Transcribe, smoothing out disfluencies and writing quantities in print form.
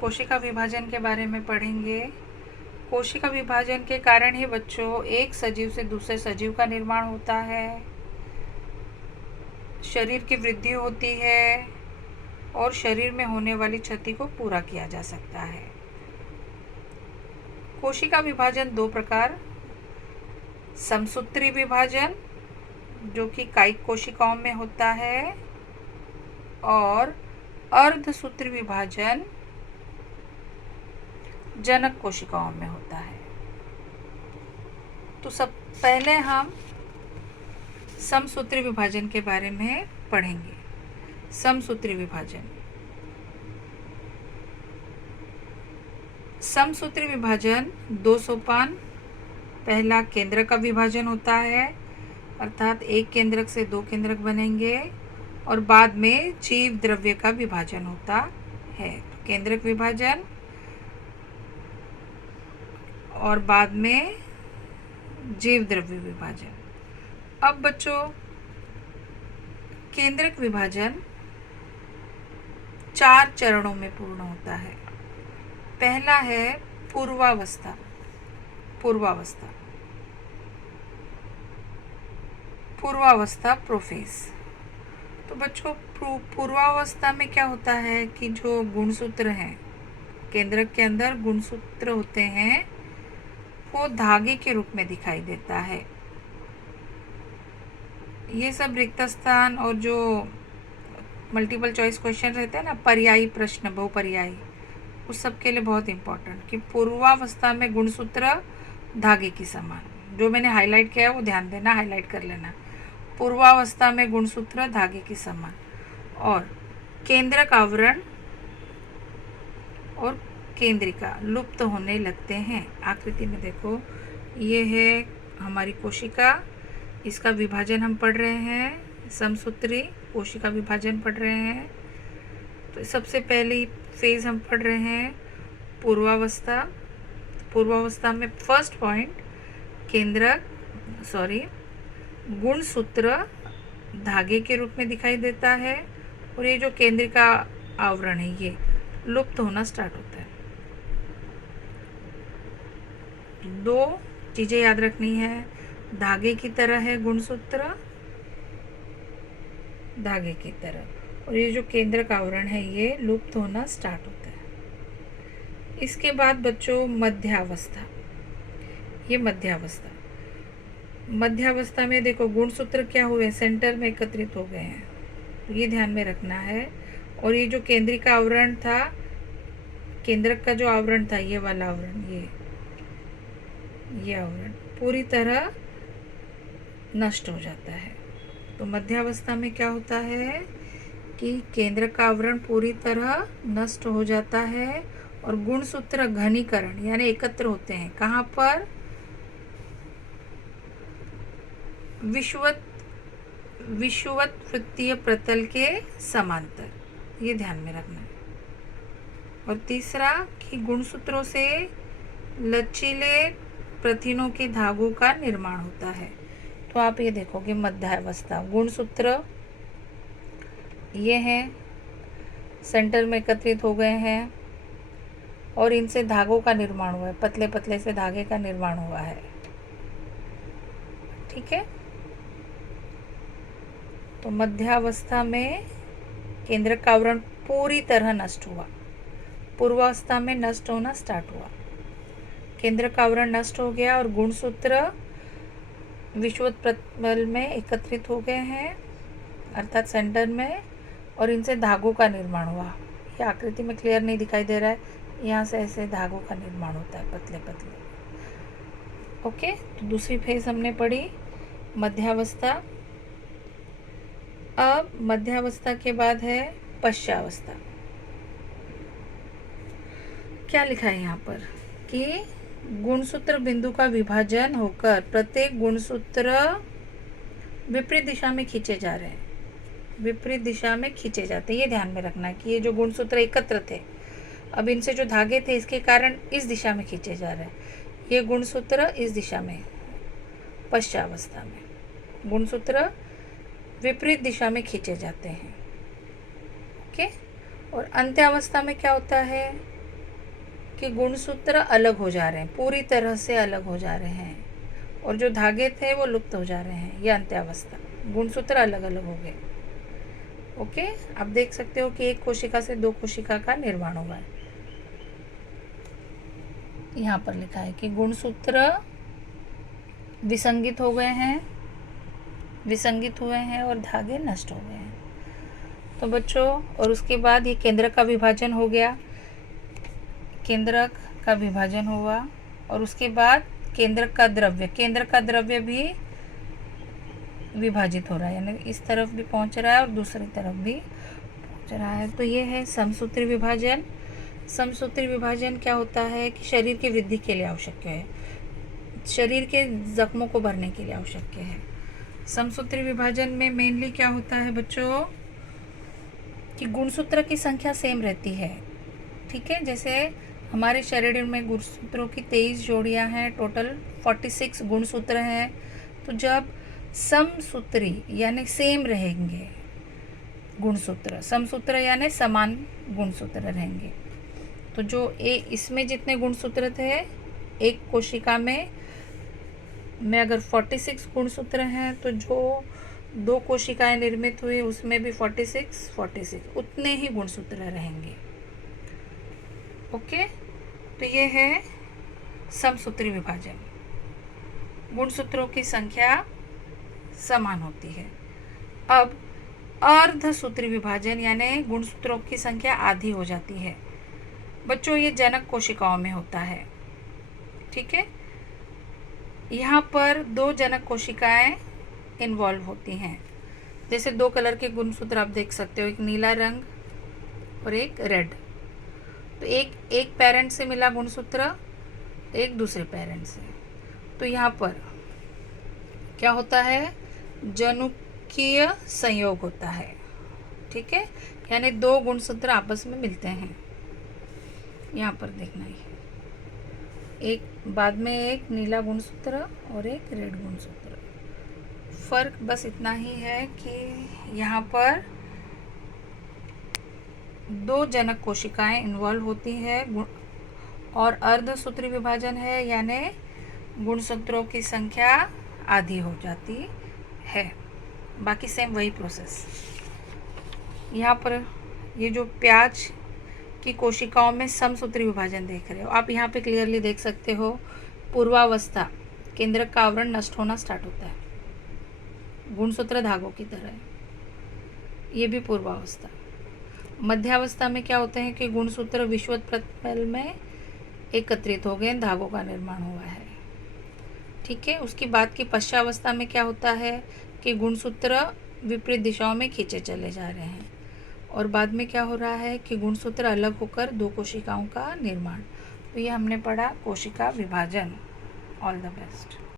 कोशिका विभाजन के बारे में पढ़ेंगे। कोशिका विभाजन के कारण ही बच्चों एक सजीव से दूसरे सजीव का निर्माण होता है, शरीर की वृद्धि होती है और शरीर में होने वाली क्षति को पूरा किया जा सकता है। कोशिका विभाजन दो प्रकार, समसूत्री विभाजन जो कि कायिक कोशिकाओं में होता है और अर्धसूत्री विभाजन जनक कोशिकाओं में होता है। तो सब पहले हम समसूत्री विभाजन के बारे में पढ़ेंगे। समसूत्री विभाजन, समसूत्री विभाजन दो सोपान, पहला केंद्रक का विभाजन होता है, अर्थात एक केंद्रक से दो केंद्रक बनेंगे और बाद में जीव द्रव्य का विभाजन होता है। तो केंद्रक विभाजन और बाद में जीव द्रव्य विभाजन। अब बच्चों, केंद्रक विभाजन 4 चरणों में पूर्ण होता है। पहला है पूर्वावस्था। पूर्वावस्था, पूर्वावस्था प्रोफेज। तो बच्चों, पूर्वावस्था में क्या होता है कि जो गुणसूत्र हैं, केंद्रक के अंदर गुणसूत्र होते हैं, वो धागे के रूप में दिखाई देता है। ये सब रिक्त स्थान और जो मल्टीपल चॉइस क्वेश्चन रहते हैं ना, पर्यायी प्रश्न, बहुपर्यायी, उस सब के लिए बहुत इम्पोर्टेंट कि पूर्वावस्था में गुणसूत्र धागे की समान। जो मैंने हाईलाइट किया है वो ध्यान देना, हाईलाइट कर लेना। पूर्वावस्था में गुणसूत्र धागे की समान और केंद्रक आवरण और केंद्रिका लुप्त होने लगते हैं। आकृति में देखो, ये है हमारी कोशिका, इसका विभाजन हम पढ़ रहे हैं, समसूत्री कोशिका विभाजन पढ़ रहे हैं। तो सबसे पहली फेज हम पढ़ रहे हैं पूर्वावस्था। पूर्वावस्था में फर्स्ट पॉइंट गुणसूत्र धागे के रूप में दिखाई देता है और ये जो केंद्रिका आवरण है ये लुप्त होना स्टार्ट होता है। दो चीजें याद रखनी है, धागे की तरह है गुणसूत्र, धागे की तरह, और ये जो केंद्रक आवरण है ये लुप्त होना स्टार्ट होता है। इसके बाद बच्चों मध्यावस्था। ये मध्यावस्था, मध्यावस्था में देखो गुणसूत्र क्या हुए, सेंटर में एकत्रित हो गए हैं, तो ये ध्यान में रखना है। और ये जो केंद्रिका आवरण था, केंद्रक का जो आवरण था, ये वाला आवरण, ये आवरण पूरी तरह नष्ट हो जाता है। तो मध्यावस्था में क्या होता है कि केंद्रक का आवरण पूरी तरह नष्ट हो जाता है और गुणसूत्र घनीकरण यानी एकत्र होते हैं। कहाँ पर? विषुवत वृत्तीय प्रतल के समांतर, ये ध्यान में रखना है। और तीसरा कि गुणसूत्रों से लचीले प्रथिनों के धागों का निर्माण होता है। तो आप ये देखोगे मध्यावस्था, गुणसूत्र ये हैं, सेंटर में एकत्रित हो गए हैं और इनसे धागों का निर्माण हुआ है, पतले पतले से धागे का निर्माण हुआ है। ठीक है, तो मध्यावस्था में केंद्रक का आवरण पूरी तरह नष्ट हुआ, पूर्वावस्था में नष्ट होना स्टार्ट हुआ। केंद्रक का आवरण नष्ट हो गया और गुणसूत्र विषुवत प्रतल में एकत्रित हो गए हैं, अर्थात सेंटर में, और इनसे धागों का निर्माण हुआ। ये आकृति में क्लियर नहीं दिखाई दे रहा है, यहाँ से ऐसे धागों का निर्माण होता है, पतले पतले। ओके, तो दूसरी फेज हमने पढ़ी मध्यावस्था। अब मध्यावस्था के बाद है पश्चावस्था। क्या लिखा है यहाँ पर कि गुणसूत्र बिंदु का विभाजन होकर प्रत्येक गुणसूत्र विपरीत दिशा में खींचे जा रहे हैं, विपरीत दिशा में खींचे जाते हैं। ये ध्यान में रखना कि ये जो गुणसूत्र एकत्र थे, अब इनसे जो धागे थे इसके कारण इस दिशा में खींचे जा रहे हैं, ये गुणसूत्र इस दिशा में, पश्चावस्था में गुणसूत्र विपरीत दिशा में खींचे जाते हैं। ओके, और अंत्यावस्था में क्या होता है कि गुणसूत्र अलग हो जा रहे हैं, पूरी तरह से अलग हो जा रहे हैं, और जो धागे थे वो लुप्त हो जा रहे हैं। ये अंत्यावस्था, गुणसूत्र अलग अलग हो गए। ओके, आप देख सकते हो कि एक कोशिका से दो कोशिका का निर्माण हुआ है। यहाँ पर लिखा है कि गुणसूत्र विसंगित हो गए हैं, विसंगित हुए हैं और धागे नष्ट हो गए हैं। तो बच्चों, और उसके बाद ये केंद्रक का विभाजन हो गया, केंद्रक का विभाजन हुआ, और उसके बाद केंद्रक का द्रव्य भी विभाजित हो रहा है, यानी इस तरफ भी पहुंच रहा है और दूसरी तरफ भी पहुंच रहा है। तो ये है समसूत्री विभाजन। समसूत्री विभाजन क्या होता है कि शरीर की वृद्धि के लिए आवश्यक है, शरीर के जख्मों को भरने के लिए आवश्यक है। समसूत्री विभाजन में मेनली क्या होता है बच्चों कि गुणसूत्र की संख्या सेम रहती है। ठीक है, जैसे हमारे शरीर में गुणसूत्रों की 23 जोड़ियां हैं, टोटल 46 गुणसूत्र हैं। तो जब समसूत्री यानी सेम रहेंगे गुणसूत्र, समसूत्र यानी समान गुणसूत्र रहेंगे, तो जो इसमें जितने गुणसूत्र थे एक कोशिका में अगर 46 गुणसूत्र हैं, तो जो दो कोशिकाएं निर्मित हुई उसमें भी 46 उतने ही गुणसूत्र रहेंगे। ओके, तो ये है समसूत्री विभाजन, गुणसूत्रों की संख्या समान होती है। अब अर्धसूत्री विभाजन यानी गुणसूत्रों की संख्या आधी हो जाती है। बच्चों, ये जनक कोशिकाओं में होता है। ठीक है, यहाँ पर दो जनक कोशिकाएं इन्वॉल्व होती हैं। जैसे दो कलर के गुणसूत्र आप देख सकते हो, एक नीला रंग और एक रेड। तो एक पेरेंट से मिला गुणसूत्र, एक दूसरे पेरेंट से। तो यहाँ पर क्या होता है, जनुकीय संयोग होता है। ठीक है, यानी दो गुणसूत्र आपस में मिलते हैं। यहाँ पर देखना है, एक बाद में एक नीला गुणसूत्र और एक रेड गुणसूत्र। फर्क बस इतना ही है कि यहाँ पर दो जनक कोशिकाएं इन्वॉल्व होती है और अर्धसूत्री विभाजन है, यानी गुणसूत्रों की संख्या आधी हो जाती है। बाकी सेम वही प्रोसेस। यहाँ पर ये जो प्याज की कोशिकाओं में समसूत्री विभाजन देख रहे हो आप, यहाँ पे क्लियरली देख सकते हो, पूर्वावस्था केंद्रक का आवरण नष्ट होना स्टार्ट होता है, गुणसूत्र धागों की तरह। ये भी पूर्वावस्था। मध्यावस्था में क्या होते हैं कि गुणसूत्र विषुवत प्रतल में एकत्रित हो गए, धागों का निर्माण हुआ है। ठीक है, उसकी बाद की पश्चावस्था में क्या होता है कि गुणसूत्र विपरीत दिशाओं में खींचे चले जा रहे हैं, और बाद में क्या हो रहा है कि गुणसूत्र अलग होकर दो कोशिकाओं का निर्माण। तो ये हमने पढ़ा कोशिका विभाजन। All the best.